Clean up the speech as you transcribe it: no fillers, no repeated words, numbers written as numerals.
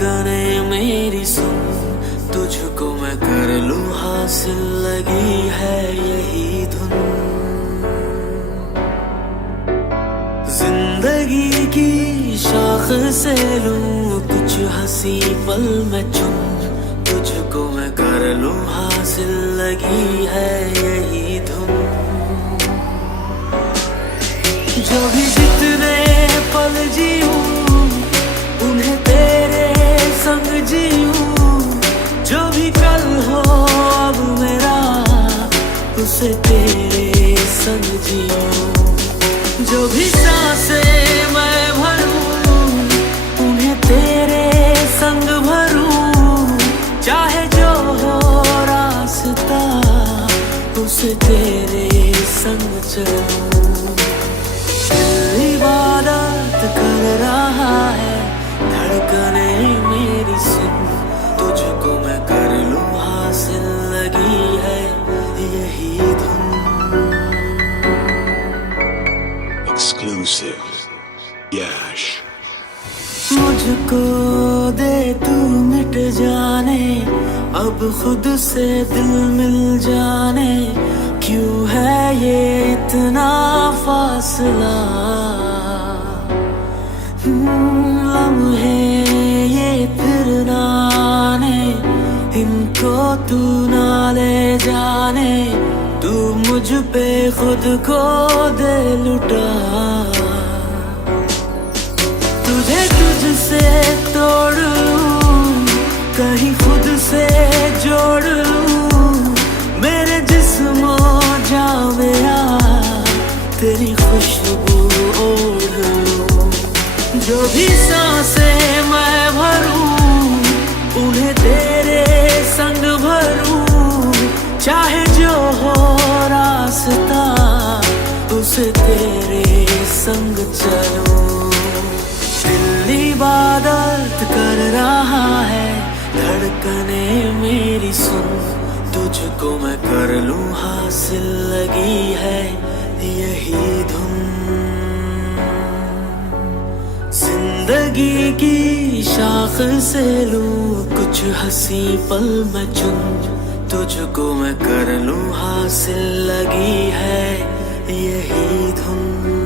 धड़कने मेरी सुन, तुझको मैं कर लूं हासिल, लगी है यही धुन। जिंदगी की शाख से लूं कुछ हंसी पल मैं चुन, तुझको मैं कर लूं हासिल, लगी है यही धुन। जो भी जितने पल जीऊं उन्हें तेरे संग जीऊं, जो भी कल हो अब मेरा उसे तेरे संग जीऊं। जो भी सांसें मैं भरूं उन्हें तेरे संग भरूं, चाहे जो हो रास्ता उसे तेरे संग चलूं। दिल इबादत कर रहा है, धड़कने मेरी सुन, तुझको मैं कर लूं हासिल, लगी है यही धुन। Exclusive Yash। मुझको दे तू मिट जाने, अब खुद से दिल मिल जाने, क्यों है ये इतना फासला। लम्हे ये फिर ना आने, इनको तू ना ले जाने, तू मुझ पे खुद को दे लुटा। तुझे तुझसे तोड़ लूं, कहीं खुद से जोड़ लूं, मेरे जिस्मो जा मेरा तेरी खुशबू ओढ़ लूं। जो भी सांसें मैं भरूं उन्हें तेरे संग भरूं, चाहे जो हो रास्ता उसे तेरे संग चलूं। दिल इबादत कर रहा है, धड़कने मेरी सुन, तुझको मैं कर लूं हासिल, लगी है यही धुन। जिंदगी की शाख से लूं कुछ हंसी पल मैं चुन, तुझको मैं कर लूं हासिल, लगी है यही धुन।